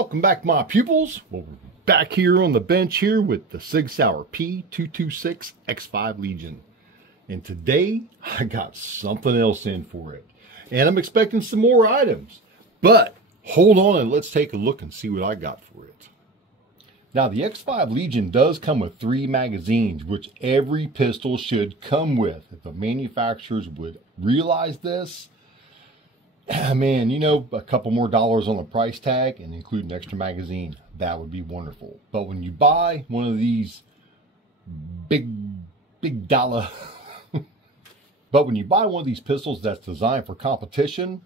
Welcome back, my pupils. Well, we're back here on the bench here with the Sig Sauer P226 X5 Legion. And today I got something else in for it. And I'm expecting some more items. But hold on and let's take a look and see what I got for it. Now the X5 Legion does come with 3 magazines, which every pistol should come with. If the manufacturers would realize this, man, you know, a couple more dollars on the price tag and include an extra magazine, that would be wonderful. But when you buy one of these big dollar, but when you buy one of these pistols that's designed for competition,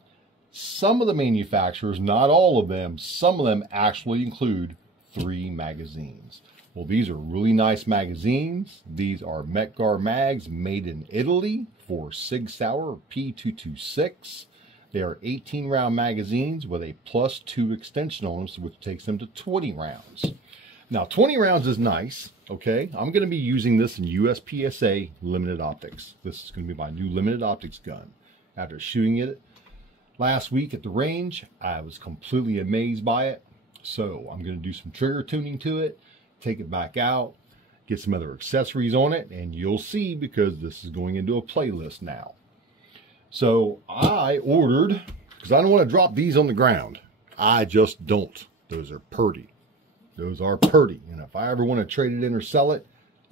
some of the manufacturers, not all of them, some of them actually include 3 magazines. Well, these are really nice magazines. These are Metgar mags made in Italy for Sig Sauer P226. They are 18 round magazines with a +2 extension on them, which takes them to 20 rounds. Now 20 rounds is nice, okay? I'm going to be using this in USPSA limited optics. This is going to be my new limited optics gun. After shooting it last week at the range, I was completely amazed by it. So I'm going to do some trigger tuning to it, take it back out, get some other accessories on it, and you'll see because this is going into a playlist now. So I ordered, because I don't want to drop these on the ground. I just don't. Those are purty. Those are purty. And if I ever want to trade it in or sell it,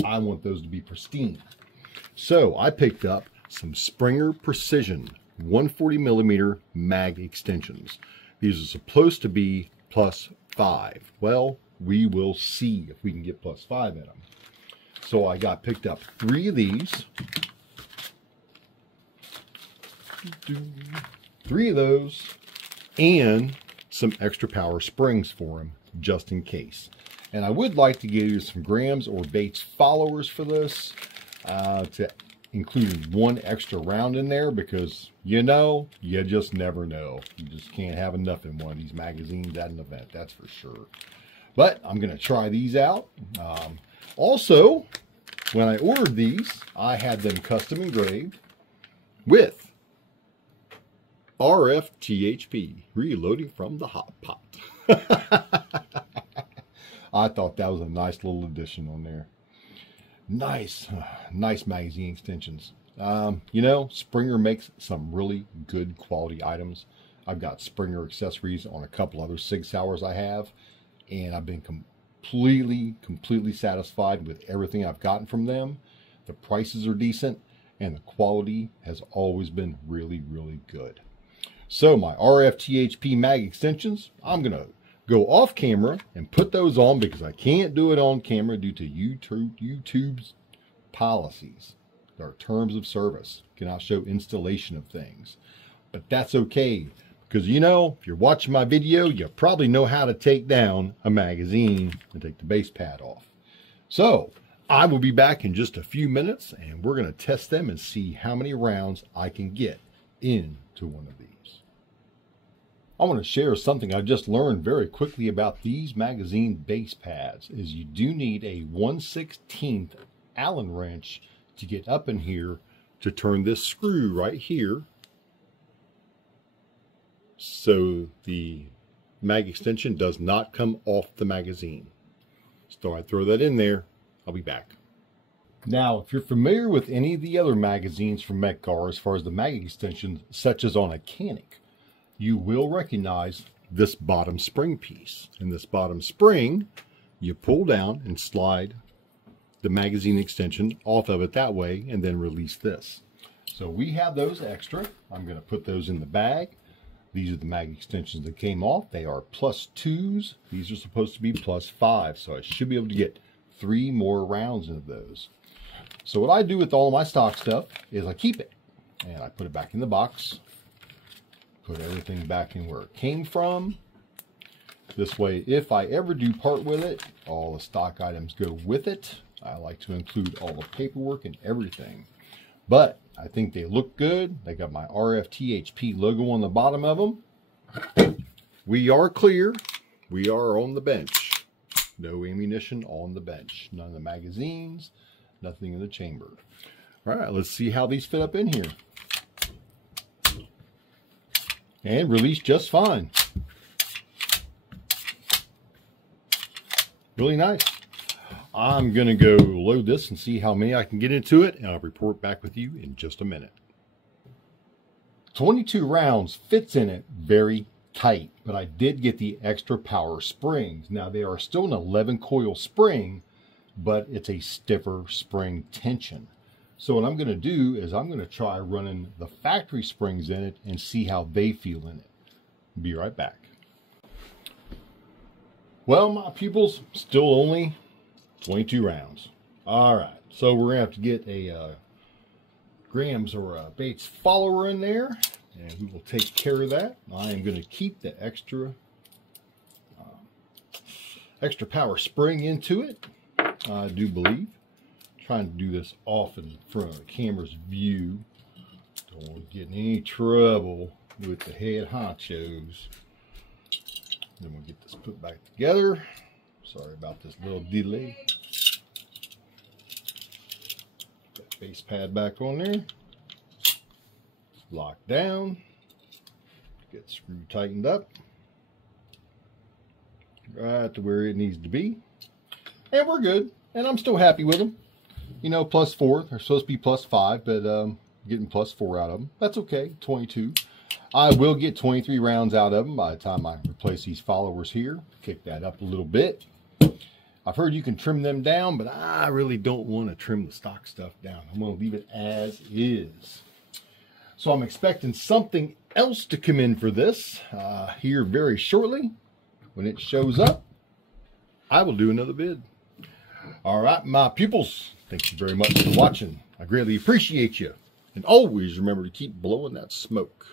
I want those to be pristine. So I picked up some Springer Precision 140mm mag extensions. These are supposed to be +5. Well, we will see if we can get +5 in them. So I picked up 3 of these. 3 of those, and some extra power springs for them, just in case. And I would like to give you some grams or Bates followers for this, to include 1 extra round in there, because you know, you just never know. You just can't have enough in one of these magazines at an event, that's for sure. But I'm going to try these out. Also, when I ordered these, I had them custom engraved with RFTHP, reloading from the hot pot. I thought that was a nice little addition on there. Nice magazine extensions. You know, Springer makes some really good quality items. I've got Springer accessories on a couple other Sig Sauers I have, and I've been completely satisfied with everything I've gotten from them. The prices are decent, and the quality has always been really good. So my RFTHP mag extensions, I'm going to go off camera and put those on because I can't do it on camera due to YouTube's policies. There are terms of service. Cannot show installation of things. But that's okay, because you know, if you're watching my video, you probably know how to take down a magazine and take the base pad off. So I will be back in just a few minutes, and we're going to test them and see how many rounds I can get into one of these. I want to share something I just learned very quickly about these magazine base pads. Is you do need a 1/16 Allen wrench to get up in here to turn this screw right here, so the mag extension does not come off the magazine. So I throw that in there. I'll be back. Now, if you're familiar with any of the other magazines from Metgar as far as the mag extensions, such as on a Canic, you will recognize this bottom spring piece. And this bottom spring, you pull down and slide the magazine extension off of it that way, and then release this. So we have those extra. I'm going to put those in the bag. These are the mag extensions that came off. They are +2s. These are supposed to be +5. So I should be able to get 3 more rounds of those. So what I do with all of my stock stuff is I keep it, and I put it back in the box. Put everything back in where it came from. This way, if I ever do part with it, all the stock items go with it. I like to include all the paperwork and everything. But I think they look good. They got my RFTHP logo on the bottom of them. We are clear. We are on the bench. No ammunition on the bench. None of the magazines. Nothing in the chamber. All right, let's see how these fit up in here. And release just fine. Really nice. I'm going to go load this and see how many I can get into it, and I'll report back with you in just a minute. 22 rounds fits in it very tight, but I did get the extra power springs. Now, they are still an 11 coil spring, but it's a stiffer spring tension. So what I'm going to do is I'm going to try running the factory springs in it and see how they feel in it. Be right back. Well, my pupils, still only 22 rounds. All right, so we're going to have to get a Grams or a Bates follower in there, and we will take care of that. I am going to keep the extra power spring into it, I do believe. Trying to do this off in front of the camera's view. Don't want to get in any trouble with the head honchos. Then we'll get this put back together. Sorry about this little delay. Got the base pad back on there. Locked down. Get the screw tightened up. Right to where it needs to be. And we're good. And I'm still happy with them. You know, +4. They're supposed to be +5, but getting +4 out of them. That's okay. 22. I will get 23 rounds out of them by the time I replace these followers here. Kick that up a little bit. I've heard you can trim them down, but I really don't want to trim the stock stuff down. I'm going to leave it as is. So I'm expecting something else to come in for this here very shortly. When it shows up, I will do another bid. All right, my pupils, thank you very much for watching. I greatly appreciate you. And always remember to keep blowing that smoke.